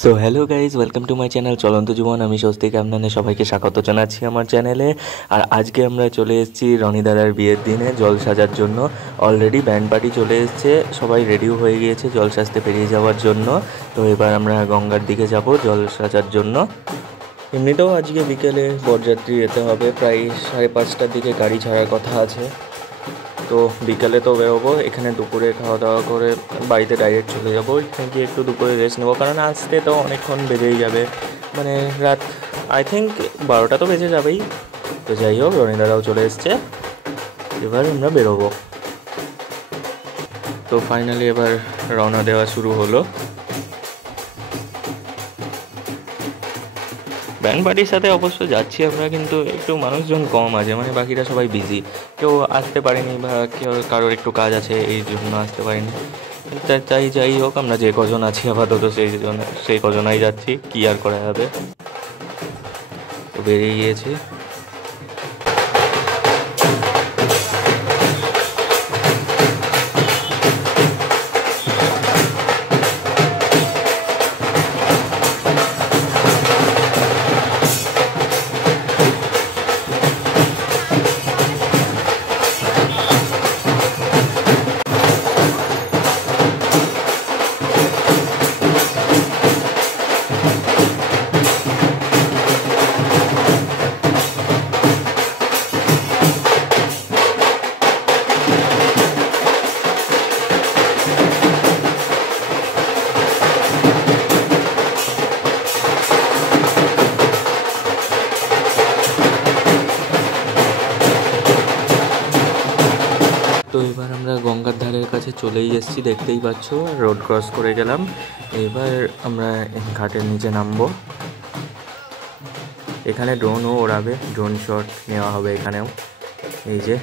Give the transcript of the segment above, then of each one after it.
So hello guys, welcome to my channel চলন্ত জীবন। আমি স্বস্তিক, আপনাদের সবাইকে স্বাগত জানাচ্ছি আমার চ্যানেলে। আর আজকে আমরা চলে এসেছি রনি দাদার বিয়ের দিনে জল সাজার জন্য। অলরেডি ব্যান্ড পার্টি চলে এসছে, সবাই রেডিও হয়ে গিয়েছে জল সাজতে বেরিয়ে যাওয়ার জন্য। তো এবার আমরা গঙ্গার দিকে যাব জল সাজার জন্য। এমনিতেও আজকে বিকেলে বরযাত্রী যেতে হবে, প্রায় 5:30টার দিকে গাড়ি ছাড়ার কথা আছে। তো বিকালে তো বেরোবো, এখানে দুপুরে খাওয়া দাওয়া করে বাড়িতে ডাইরেক্ট চলে যাবো। এখানে গিয়ে একটু দুপুরে রেস্ট নেবো, কারণ আসতে তো অনেকক্ষণ বেজেই যাবে, মানে রাত আই থিঙ্ক 12টা তো বেজে যাবেই। তো যাই হোক, রনিদারাও চলে এসছে, এবার আমরা বেরোবো। তো ফাইনালি এবার রওনা দেওয়া শুরু হলো। ব্যান্ড পার্টির সাথে অবশ্য যাচ্ছি আমরা, কিন্তু একটু মানুষজন কম আছে, মানে বাকিরা সবাই বিজি, কেউ আসতে পারেনি বা কেউ কারোর একটু কাজ আছে এই জন্য আসতে পারেনি। যাই হোক, আমরা যে কজন আছি আপাতত সেই কজনাই যাচ্ছি, কি আর করা যাবে। তো বেরিয়ে গিয়েছি। তো এবার আমরা গঙ্গার ধারের কাছে চলেই এসেছি, দেখতেই পাচ্ছ, রোড ক্রস করে গেলাম। এবার আমরা ঘাটের নিচে নামবো। এখানে ড্রোনও ওড়াবে, ড্রোন শট নেওয়া হবে এখানেও। এই যে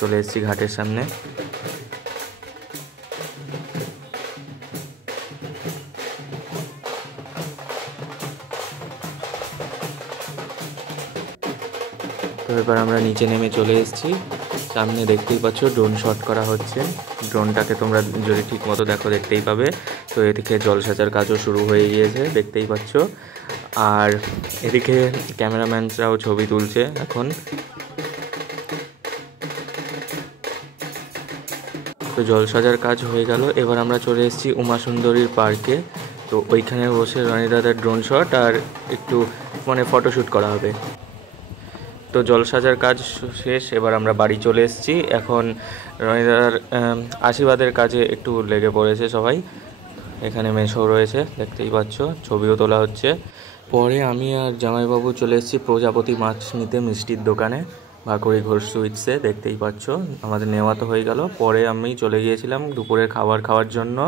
চলে এসেছি ঘাটের সামনে। তো এবার আমরা নিচে নেমে চলে এসেছি, সামনে দেখতেই পাচ্ছ ড্রোন শট করা হচ্ছে। ড্রোনটাকে তোমরা যদি ঠিক মতো দেখো দেখতেই পাবে। তো এদিকে জল সাজার কাজও শুরু হয়ে গিয়েছে, দেখতেই পাচ্ছ। আর এদিকে ক্যামেরাম্যানরাও ছবি তুলছে এখন। তো জল সাজার কাজ হয়ে গেল, এবার আমরা চলে এসেছি উমা সুন্দরীর পার্কে। তো ওইখানে বসে রনি দাদার ড্রোন শট আর একটু মানে ফটোশ্যুট করা হবে। তো জল সাজার কাজ শেষ, এবার আমরা বাড়ি চলে এসেছি। এখন রনিদার আশীর্বাদের কাজে একটু লেগে পড়েছে সবাই। এখানে মেসো রয়েছে, দেখতেই পাচ্ছ, ছবিও তোলা হচ্ছে। পরে আমি আর জামাইবাবু চলে এসেছি প্রজাপতি মাছ নিতে মিষ্টির দোকানে, ভাকুড়ি ঘোষ সুইটসে, দেখতেই পাচ্ছ। আমাদের নেওয়া তো হয়ে গেল, পরে আমি চলে গিয়েছিলাম দুপুরের খাবার খাওয়ার জন্য।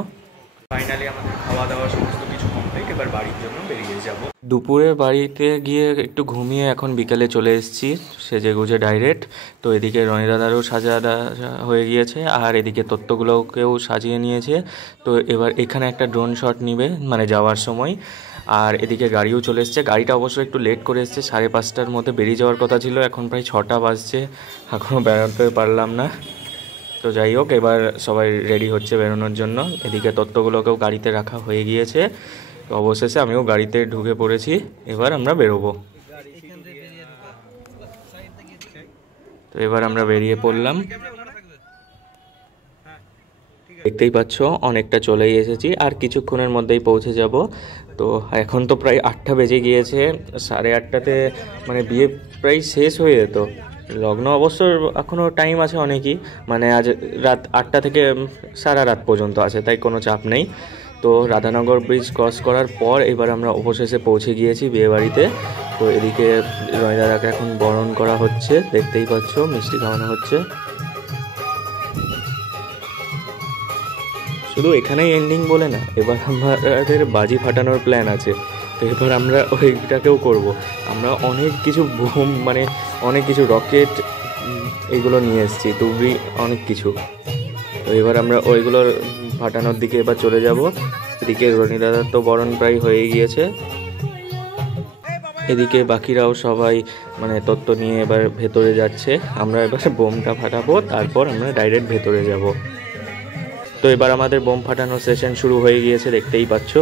ফাইনালি আমাদের খাওয়া দাওয়া সমস্ত কিছু কমপ্লিট, এবার বাড়ির জন্য বেরিয়ে যাব। দুপুরে বাড়িতে গিয়ে একটু ঘুমিয়ে এখন বিকেলে চলে এসেছি সেজে গুজে ডাইরেক্ট। তো এদিকে রনি দাদারও সাজা হয়ে গিয়েছে, আর এদিকে তত্ত্বগুলোকেও সাজিয়ে নিয়েছে। তো এবার এখানে একটা ড্রোন শট নিবে মানে যাওয়ার সময়। আর এদিকে গাড়িও চলে এসছে, গাড়িটা অবশ্য একটু লেট করে এসছে, 5:30টার মধ্যে বেরিয়ে যাওয়ার কথা ছিল, এখন প্রায় 6টা বাজছে, এখনও বেরোতে পারলাম না। তো যাই হোক, এবার সবাই রেডি হচ্ছে বেরোনোর জন্য। এদিকে তত্ত্বগুলোকেও গাড়িতে রাখা হয়ে গিয়েছে। তো অবশেষে আমিও গাড়িতে ঢুকে পড়েছি, এবার আমরা বেরোবো। তো এবার আমরা বেরিয়ে পড়লাম। দেখতেই পাচ্ছ অনেকটা চলেই এসেছি, আর কিছুক্ষণের মধ্যেই পৌঁছে যাব। তো এখন তো প্রায় 8টা বেজে গিয়েছে, 8:30টাতে মানে বিয়ে প্রায় শেষ হয়ে যেত। লগ্ন অবশ্য এখনও টাইম আছে অনেকই, মানে আজ রাত 8টা থেকে সারা রাত পর্যন্ত আছে, তাই কোনো চাপ নেই। তো রাধানগর ব্রিজ ক্রস করার পর এবার আমরা অবশেষে পৌঁছে গিয়েছি বিয়েবাড়িতে। তো এদিকে রনি দাদাকে এখন বরণ করা হচ্ছে, দেখতেই পাচ্ছ, মিষ্টি খাওয়ানো হচ্ছে। শুধু এখানেই এন্ডিং বলে না, এবার আমাদের বাজি ফাটানোর প্ল্যান আছে। তো এবার আমরা ওইটাকেও করব। আমরা অনেক কিছু বোম মানে অনেক কিছু রকেট এইগুলো নিয়ে এসেছি, তুবড়ি অনেক কিছু। তো এবার আমরা ওইগুলোর ফাটানোর দিকে এবার চলে যাব। এদিকে রনি দাদার তো বরণ প্রায় হয়ে গিয়েছে, এদিকে বাকিরাও সবাই মানে তত্ত্ব নিয়ে এবার ভেতরে যাচ্ছে। আমরা এবার বোমটা ফাটাবো, তারপর আমরা ডাইরেক্ট ভেতরে যাব। তো এবার আমাদের বোম ফাটানোর সেশন শুরু হয়ে গিয়েছে, দেখতেই পাচ্ছ।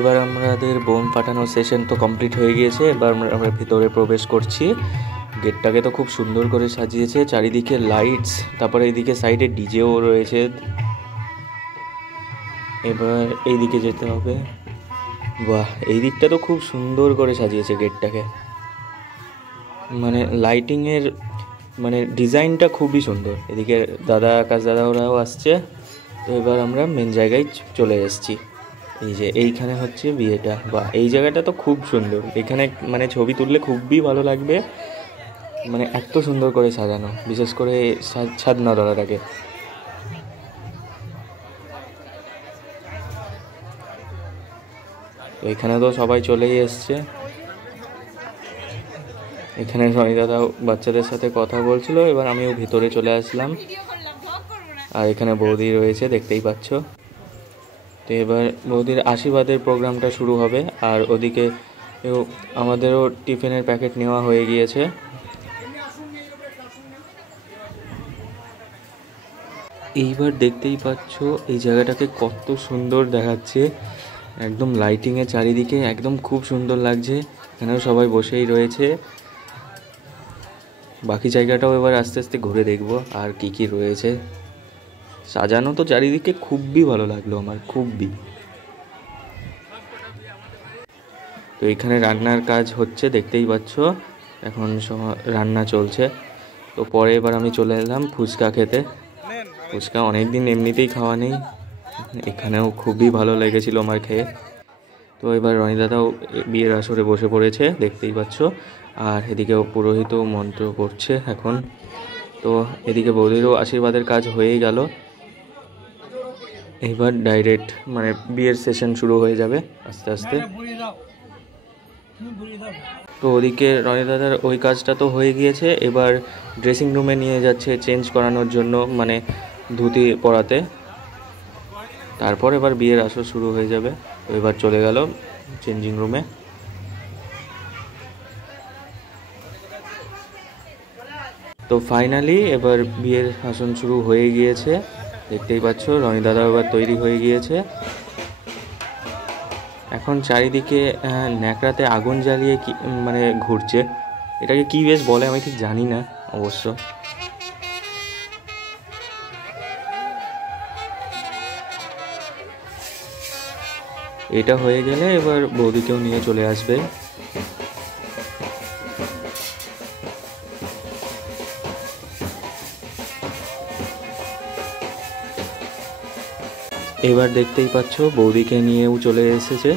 এবার আমাদের বোম ফাটানোর সেশন তো কমপ্লিট হয়ে গিয়েছে। এবার আমরা ভিতরে প্রবেশ করছি। গেটটাকে তো খুব সুন্দর করে সাজিয়েছে, চারিদিকে লাইটস, তারপরে এইদিকে সাইডে ডিজেও রয়েছে। এবার এইদিকে যেতে হবে। বাহ, এই দিকটা তো খুব সুন্দর করে সাজিয়েছে গেটটাকে, মানে লাইটিংয়ের মানে ডিজাইনটা খুবই সুন্দর। এদিকে দাদা, আকাশ দাদা ওরাও আসছে। তো এবার আমরা মেন জায়গায় চলে এসেছি। এই যে এইখানে হচ্ছে বিয়েটা। বা এই জায়গাটা তো খুব সুন্দর, এখানে মানে ছবি তুললে খুবই ভালো লাগবে, মানে এত সুন্দর করে সাজানো, বিশেষ করে ছাদনাতলাটাকে। তো এখানে তো সবাই চলেই এসছে। এখানে রনি দাদা বাচ্চাদের সাথে কথা বলছিল, এবার আমিও ভিতরে চলে আসলাম। আর এখানে বৌদি রয়েছে, দেখতেই পাচ্ছ। তো এবার বৌদির আশীর্বাদের প্রোগ্রামটা শুরু হবে। আর ওদিকে আমাদেরও টিফিনের প্যাকেট নেওয়া হয়ে গিয়েছে। এইবার দেখতেই পাচ্ছ এই জায়গাটাকে কত সুন্দর দেখাচ্ছে, একদম লাইটিংয়ে চারিদিকে একদম খুব সুন্দর লাগছে। এখানেও সবাই বসেই রয়েছে। বাকি জায়গাটাও এবার আস্তে আস্তে ঘুরে দেখব আর কি কি রয়েছে। সাজানো তো চারিদিকে খুবই ভালো লাগলো আমার, খুবই। তো এখানে রান্নার কাজ হচ্ছে, দেখতেই পাচ্ছ, এখন রান্না চলছে। তো পরে এবার আমি চলে এলাম ফুচকা খেতে। ফুচকা অনেকদিন এমনিতেই খাওয়া নেই, এখানেও খুবই ভালো লেগেছিল আমার খেয়ে। তো এবার রনি দাদাও বিয়ের আসরে বসে পড়েছে, দেখতেই পাচ্ছ। আর এদিকেও পুরোহিতও মন্ত্র করছে এখন। তো এদিকে বৌদিরও আশীর্বাদের কাজ হয়েই গেল। এইবার ডাইরেক্ট মানে বিয়ের সেশন শুরু হয়ে যাবে আস্তে আস্তে। তো ওদিকে রনি দাদার ওই কাজটা তো হয়ে গিয়েছে। এবার ড্রেসিং রুমে নিয়ে যাচ্ছে চেঞ্জ করানোর জন্য, মানে ধুতি পরাতে। তারপর এবার বিয়ের আসর শুরু হয়ে যাবে। তো এবার চলে গেল চেঞ্জিং রুমে। তো ফাইনালি এবার বিয়ের আসন শুরু হয়ে গিয়েছে, দেখতেই পাচ্ছ। রনি দাদা এবার তৈরি হয়ে গিয়েছে। এখন চারিদিকে ন্যাকড়াতে আগুন জ্বালিয়ে কি মানে ঘুরছে, এটাকে কি বেশ বলে আমি ঠিক জানি না অবশ্য। এটা হয়ে গেলে এবার বৌদিকেও নিয়ে চলে আসবে। এবার দেখতেই পাচ্ছ বৌদিকে নিয়েও চলে এসেছে।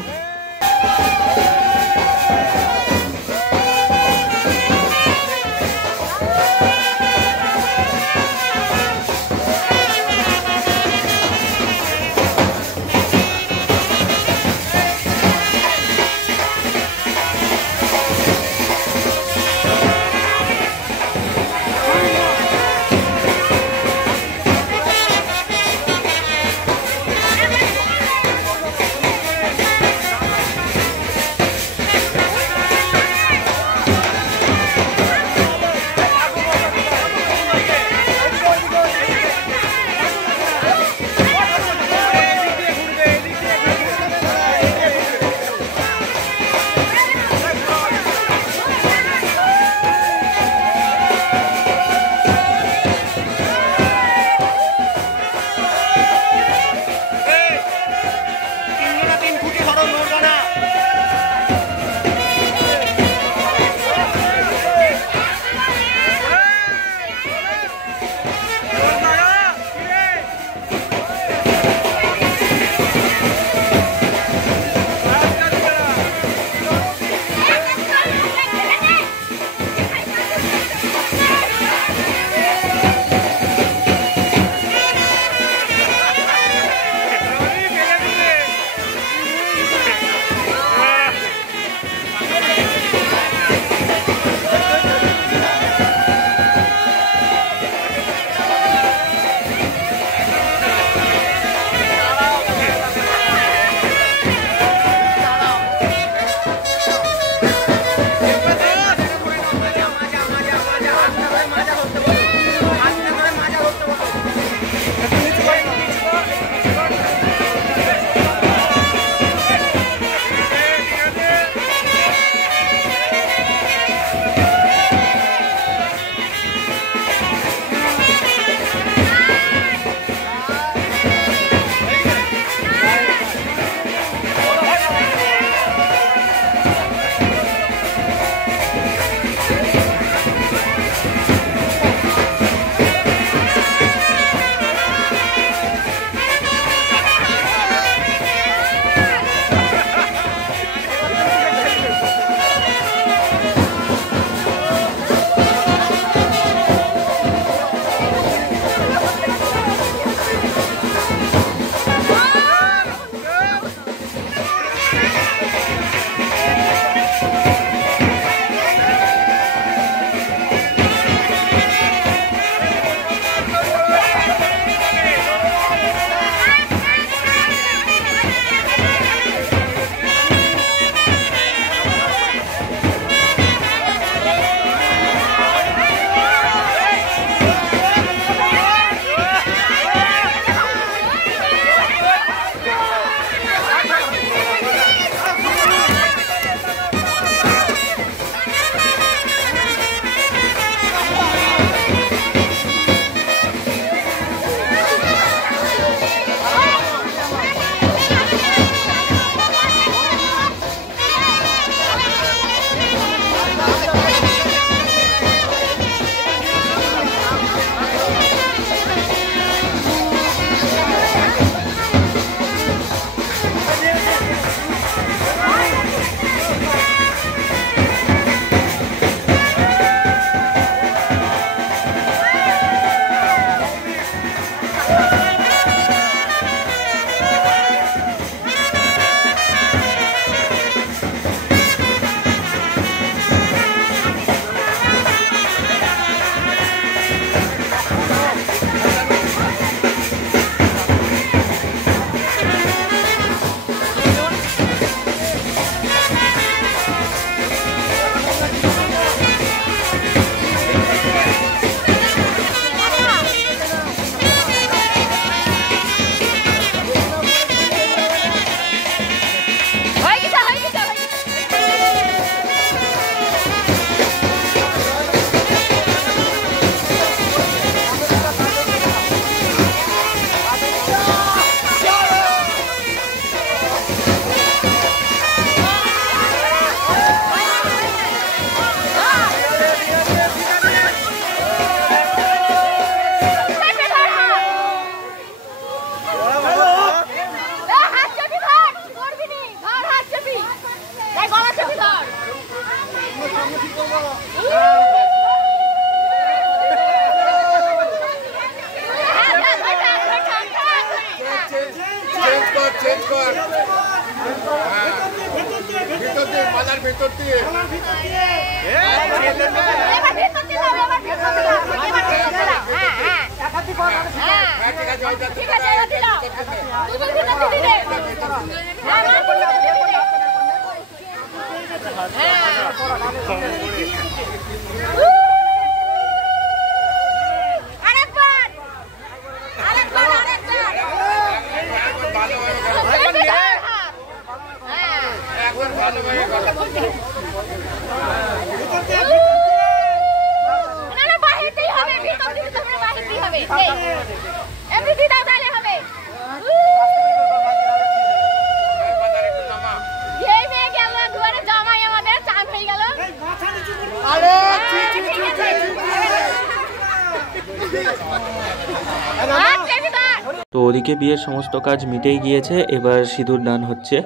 তো ওদিকে বিয়ের সমস্ত কাজ মিটেই গিয়েছে, এবার সিঁদুর দান হচ্ছে।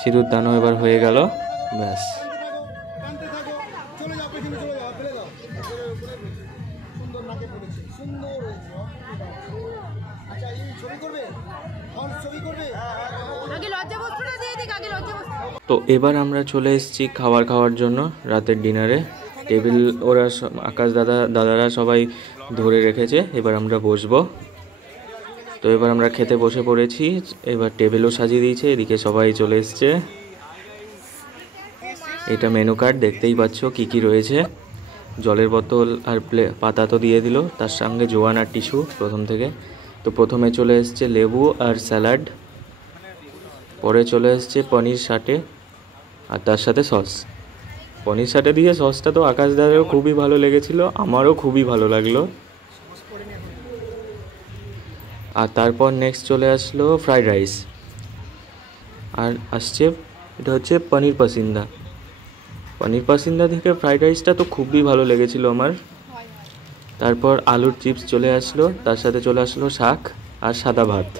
সিঁদুর দানও এবার হয়ে গেল, ব্যাস। তো এবার আমরা চলে এসেছি খাওয়ার জন্য রাতের ডিনারে। টেবিল ওরা আকাশ দাদারা সবাই ধরে রেখেছে, এবার আমরা বসবো। তো এবার আমরা খেতে বসে পড়েছি, এবার টেবিলও সাজিয়ে দিয়েছে, এদিকে সবাই চলে এসছে। এটা মেনু কার্ড, দেখতেই পাচ্ছ কি কি রয়েছে। জলের বোতল আর পাতা তো দিয়ে দিল, তার সঙ্গে জোয়ান আর টিস্যু প্রথম থেকে। তো প্রথমে চলে এসছে লেবু আর স্যালাড, পরে চলে এসছে পনির সাটে আর তার সাথে সস। পনির সাটে দিয়ে সসটা তো আকাশ দাদারও খুবই ভালো লেগেছিল, আমারও খুবই ভালো লাগলো। আর তারপর নেক্সট চলে আসলো ফ্রাইড রাইস, আর আসছে এটা হচ্ছে পনির পাসিন্দা। পনির পাসিন্দা থেকে ফ্রাইড রাইসটা তো খুবই ভালো লেগেছিল আমার। তারপর আলুর চিপস চলে আসলো, তার সাথে চলে আসলো শাক আর সাদা ভাত।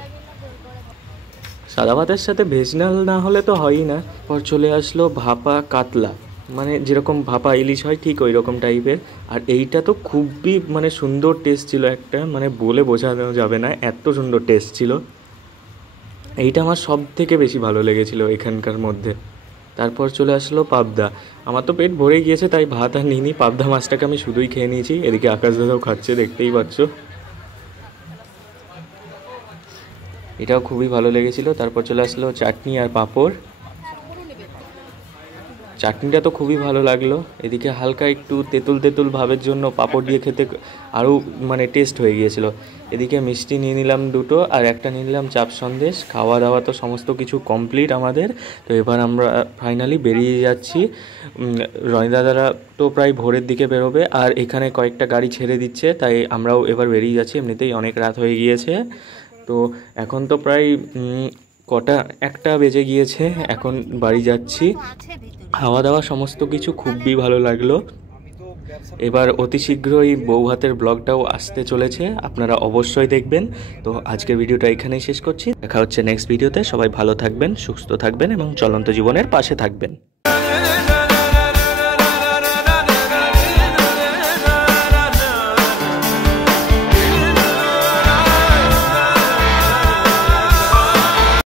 সাদা ভাতের সাথে ভেজ না হলে তো হয়ই না। পর চলে আসলো ভাপা কাতলা, মানে যেরকম ভাপা ইলিশ হয় ঠিক ওই রকম টাইপের। আর এইটা তো খুবই মানে সুন্দর টেস্ট ছিল একটা, মানে বলে বোঝানো যাবে না, এত সুন্দর টেস্ট ছিল। এইটা আমার সব থেকে বেশি ভালো লেগেছিল এখানকার মধ্যে। তারপর চলে আসলো পাবদা। আমার তো পেট ভরে গিয়েছে তাই ভাত আর নিইনি, পাবদা মাছটাকে আমি শুধুই খেয়ে নিয়েছি। এদিকে আকাশ দাদাও খাচ্ছে, দেখতেই পাচ্ছ। এটাও খুবই ভালো লেগেছিল। তারপর চলে আসলো চাটনি আর পাঁপড়। চাটনিটা তো খুবই ভালো লাগলো। এদিকে হালকা একটু তেঁতুল ভাবের জন্য পাঁপড় দিয়ে খেতে আরও মানে টেস্ট হয়ে গিয়েছিল। এদিকে মিষ্টি নিয়ে নিলাম দুটো, আর একটা নিয়ে নিলাম চাপ সন্দেশ। খাওয়া দাওয়া তো সমস্ত কিছু কমপ্লিট আমাদের। তো এবার আমরা ফাইনালি বেরিয়ে যাচ্ছি। রনি দাদারা তো প্রায় ভোরের দিকে বেরোবে, আর এখানে কয়েকটা গাড়ি ছেড়ে দিচ্ছে, তাই আমরাও এবার বেরিয়ে যাচ্ছি। এমনিতেই অনেক রাত হয়ে গিয়েছে। তো এখন তো প্রায় কটা 1টা বেজে গিয়েছে, এখন বাড়ি যাচ্ছি। খাওয়া দাওয়া সমস্ত কিছু খুবই ভালো লাগলো। এবার অতি শীঘ্রই বউ ভাতের ব্লগটাও আসতে চলেছে, আপনারা অবশ্যই দেখবেন। তো আজকের ভিডিওটা এখানেই শেষ করছি, দেখা হচ্ছে নেক্সট ভিডিওতে। সবাই ভালো থাকবেন, সুস্থ থাকবেন এবং চলন্ত জীবনের পাশে থাকবেন।